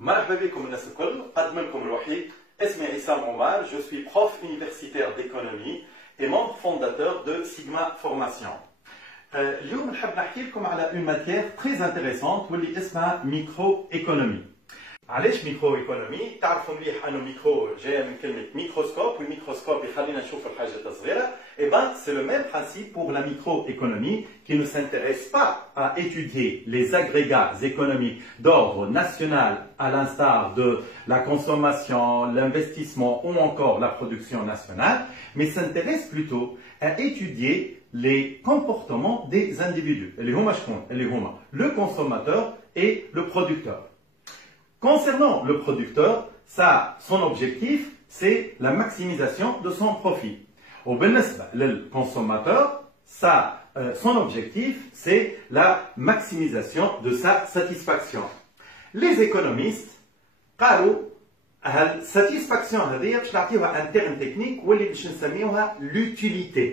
مرحبا بكم الناس الكل. قدم لكم الوحيد اسمي عصام عمر. Je suis prof universitaire d'économie et membre fondateur de Sigma Formation. اليوم نحب نحكي لكم على une matière très intéressante واللي اسمها microéconomie. علاش ميكرو-ايكونومي؟ تعرفوا مليح انه ميكرو جايه من كلمه ميكروسكوب والميكروسكوب يخلينا نشوف الحاجات الصغيره. Et ben c'est le même principe pour la microéconomie qui ne s'intéresse pas à étudier les agrégats économiques d'ordre national à l'instar de la consommation, l'investissement ou encore la production nationale, mais s'intéresse plutôt à étudier les comportements des individus. Le consommateur et le producteur. Concernant le producteur, son objectif, c'est la maximisation de son profit. Au le consommateur, son objectif, c'est la maximisation de sa satisfaction. Les économistes, la satisfaction, c'est un terme technique où l'utilité.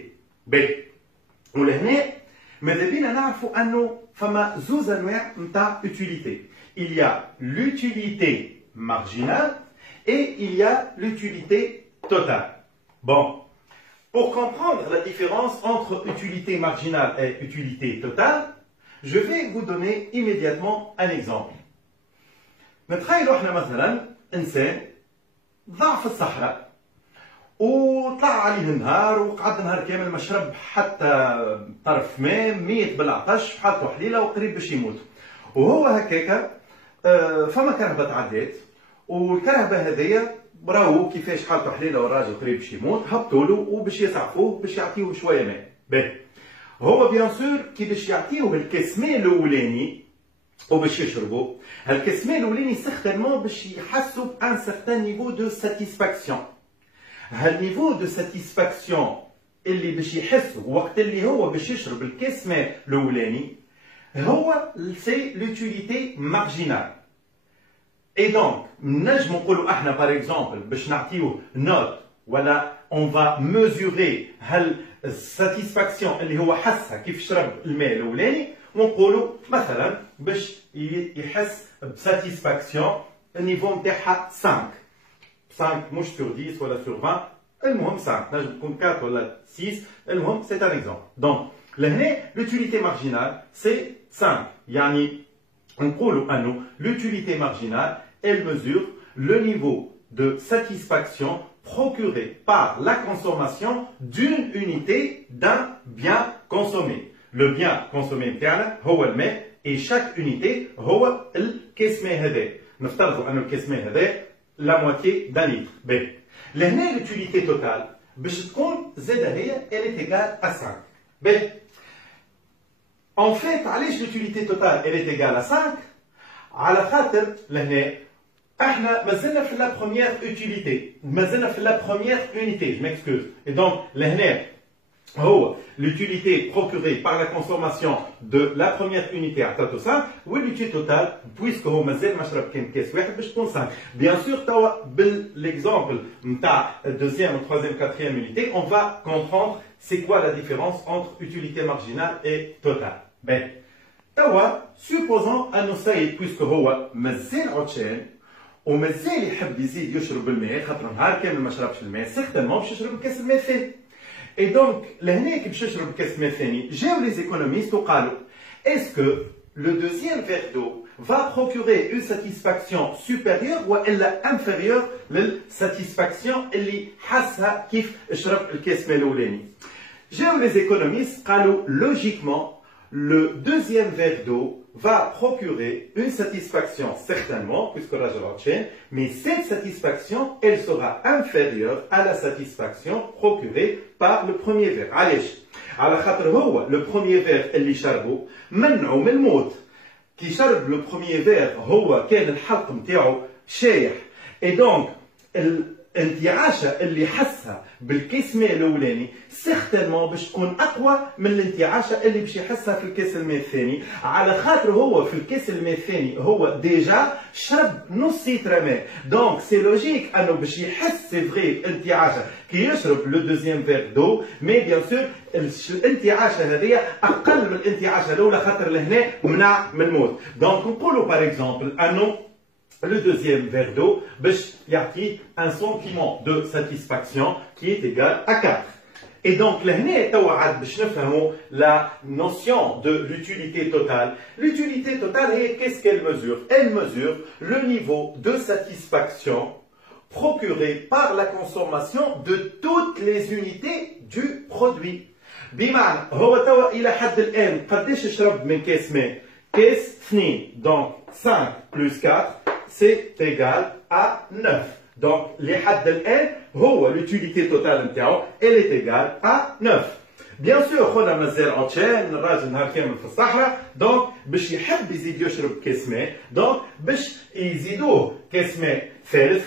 Il y a l'utilité marginale et il y a l'utilité totale. Bon, pour comprendre la différence entre utilité marginale et utilité totale, je vais vous donner immédiatement un exemple. نتخيلوا احنا مثلا انسان ضاع في الصحراء وطلع عليه النهار وقعد نهار كامل ما شرب حتى طرف ماء، ميت بالعطش، حالته حليله وقريب باش يموت. وهو هكاكا فما كرهبه تعدات، والكرهبه هذيا راهو كيفاش حالته حليله والراجل قريب باش يموت، هبطوا له وباش يسعفوه باش يعطيوه شويه ماء. باهي هو بيان سور كي باش يعطيوه الكاس ماء الاولاني وباش يشربوا، هالكاس ماء الاولاني سيغتانمون باش يحسوا بان سيغتان نيفو دو ساتيسفاكسيون. هالنيفو دو ساتيسفاكسيون اللي باش يحس وقت اللي هو باش يشرب الكاس ماء الاولاني c'est l'utilité marginale. Et donc, نجم نقولوا احنا par exemple باش نعطيوه note ولا on va mesurer هل الساتيسفاكسيون اللي هو حسها كيف شرب الماء الاولاني، ونقولوا مثلا باش يحس بساتيسفاكسيون النيفو نتاعها 5 مش sur 10 ولا sur 20، المهم 5 نجم تكون 4 ولا 6، المهم c'est un exemple. Donc لهنا l'utilité marginale c'est 5. يعني نقولوا أنه l'utilité marginale elle mesure le niveau de satisfaction procuré par la consommation d'une unité d'un bien consommé. Le bien consommé نتاعنا هو الماء et chaque unité هو الكاس ماء هذا. نفترضوا أنه الكاس ماء هذا la moitié d'un litre. باهي لهنا l'utilité totale باش تكون زادة هي elle est égale à 5. باهي En fait, علاش l'utilité totale elle est égale à 5 على خاطر لهنا احنا مازلنا في la première utilité، مازلنا في la première unité، je m'excuse. Et donc لهنا هو l'utilité procurée par la consommation de la première unité عطاتو 5 والutilité totale puisque هو مازال ما شرب كان كاس واحد باش تكون 5. Bien sûr توا بالexemple نتاع deuxième, troisième, quatrième unité on va comprendre c'est quoi la différence entre utilité marginale et totale. Ben, supposons أنه سيد puisque هو مازال عطشان ومازال يحب يزيد يشرب الماء خاطر نهار كامل ما شربش الماء، سيغتانمون باش يشرب الكاس الماء الثاني. Et donc لهنا كي باش يشرب الكاس الماء الثاني جاو les économistes وقالوا est-ce que le deuxième verre d'eau va procurer une satisfaction supérieure ou elle inférieure للsatisfaction اللي حسها كيف شرب الكاس الماء الاولاني. جاو les économistes قالوا logiquement le deuxième verre d'eau va procurer une satisfaction certainement puisque الراجل عطشان، mais cette satisfaction elle sera inférieure à la satisfaction procurée par le premier verre. علاش؟ على خاطر هو le premier verre اللي شربه منعه من الموت. كي شرب le premier verre هو كان الحلق نتاعو شايح، et donc الانتعاشة اللي حسها بالكاس ماء الاولاني سيغتانمون باش تكون اقوى من الانتعاشة اللي باش يحسها في الكاس الماء الثاني، على خاطر هو في الكاس الماء الثاني هو ديجا شرب نص لتر ماء. دونك سي لوجيك انه باش يحس سي فغي الانتعاشة كي يشرب لو دوزيام فير دو، مي بيان سور الانتعاشة هذه اقل من الانتعاشة الاولى خاطر لهنا منع من الموت. دونك نقولوا باغ اكزومبل انه le deuxième verre d'eau, il y a un sentiment de satisfaction qui est égal à 4. Et donc, là, la notion de l'utilité totale. L'utilité totale, qu'est-ce qu'elle mesure? Elle mesure le niveau de satisfaction procuré par la consommation de toutes les unités du produit. بمعنى هو توا إلى حد الآن قداش شرب من كاس ماء؟ كاس 2. Donc 5 plus 4 c'est égal à 9. Donc لحد الآن هو l'utilité totale نتاعو elle est égale à 9. Bien sûr خونا مازال عطشان الراجل نهار كامل في الصحراء دونك باش يحب يزيد يشرب كاس ماء دونك باش يزيدوه كاس ماء ثالث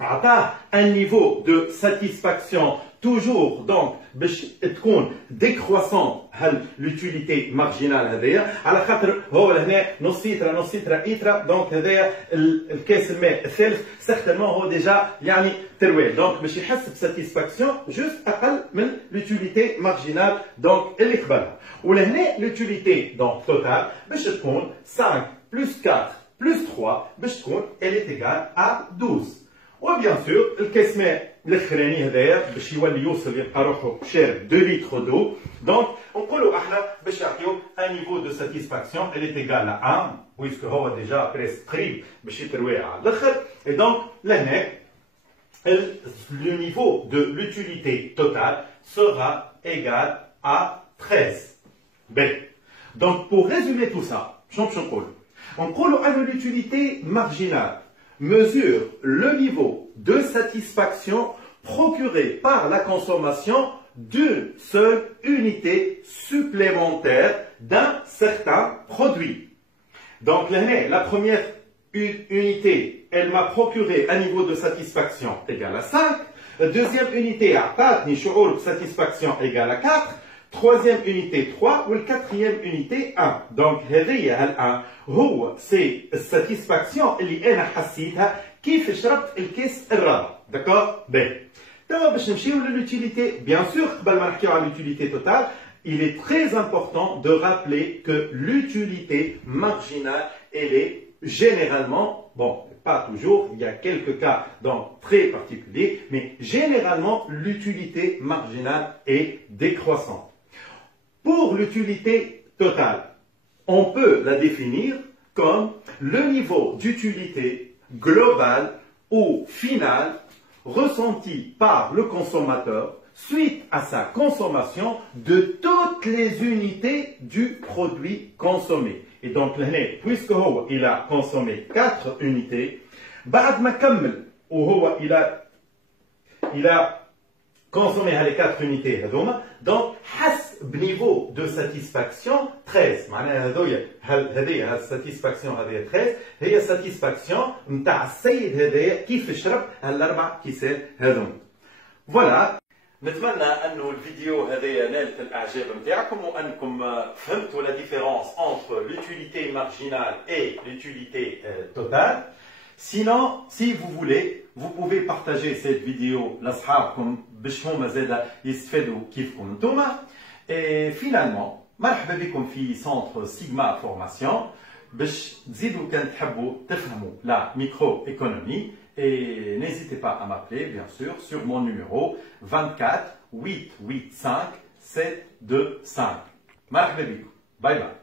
عطاه un niveau de satisfaction toujours donc باش تكون décroissant l'utilité marginale هذايا على خاطر هو لهنا نص لتر دونك هذايا الكاس الماء الثالث سيغتيرمون هو ديجا يعني تروي دونك باش يحس بساتيسفاكسيون جوست اقل من l'utilité marginale دونك اللي قبلها ولهنا l'utilité دونك توتال باش تكون 5 plus 4 plus 3 باش تكون elle est égale à 12. وبيان سور الكاس ماء الاخراني هذايا باش يولي يوصل يبقى روحو شارب 2 لتر دو دونك نقولوا احنا باش يعطيو ان نيفو دو ساتيسفاكسيون اللي تيغال ا 1 بويسكو هو ديجا بريس قريب باش يتروي على الاخر اي دونك لهنا لو نيفو دو لوتيليتي توتال sera égal à 13. بي دونك بور ريزومي تو سا شنو باش نقولوا؟ نقولوا ان l'utilité marginale mesure le niveau de satisfaction procuré par la consommation d'une seule unité supplémentaire d'un certain produit. Donc la première unité, elle m'a procuré un niveau de satisfaction égal à 5. La deuxième unité a de satisfaction égal à 4. Troisième unité 3 ou la quatrième unité 1. Donc, هذه هو سي الساتيسفاكسيون اللي انا حسيتها كيف شربت الكاس الرابع. داكور؟ باهي. توا باش نمشيو للوتيليتي، بيان سور قبل ما نحكيو على l'utilité totale, il est très important de rappeler que l'utilité marginale, elle est généralement, bon, pas toujours, il y a quelques cas donc très particuliers, mais généralement l'utilité marginale est décroissante. Pour l'utilité totale, on peut la définir comme le niveau d'utilité globale ou finale ressenti par le consommateur suite à sa consommation de toutes les unités du produit consommé. Et donc, puisque il a consommé 4 unités, بعد ما كمل وهو il a consommé les 4 unités هذوما donc حس بنيفو de satisfaction 13 معناها هذه الساتيسفاكسيون هذه 13 هي ساتيسفاكسيون نتاع السيد هذايا كيف شرب هالاربع كيسات هذوما. فوالا نتمنى انه الفيديو هذايا نالت الاعجاب نتاعكم وانكم فهمتوا la différence entre l'utilité marginale et l'utilité totale. Sinon, si vous voulez, vous pouvez partager cette vidéo لأصحابكم باش هما زادا يستفادوا كيفكم نتوما. Et finalement, مرحبا بكم في سنتر سيغما فورماسيون باش تزيدوا كان تحبوا تفهموا لا ميكرو ايكونومي. Et n'hésitez pas à m'appeler, bien sûr, sur mon numéro 24 885 725. مرحبا بكم. باي باي.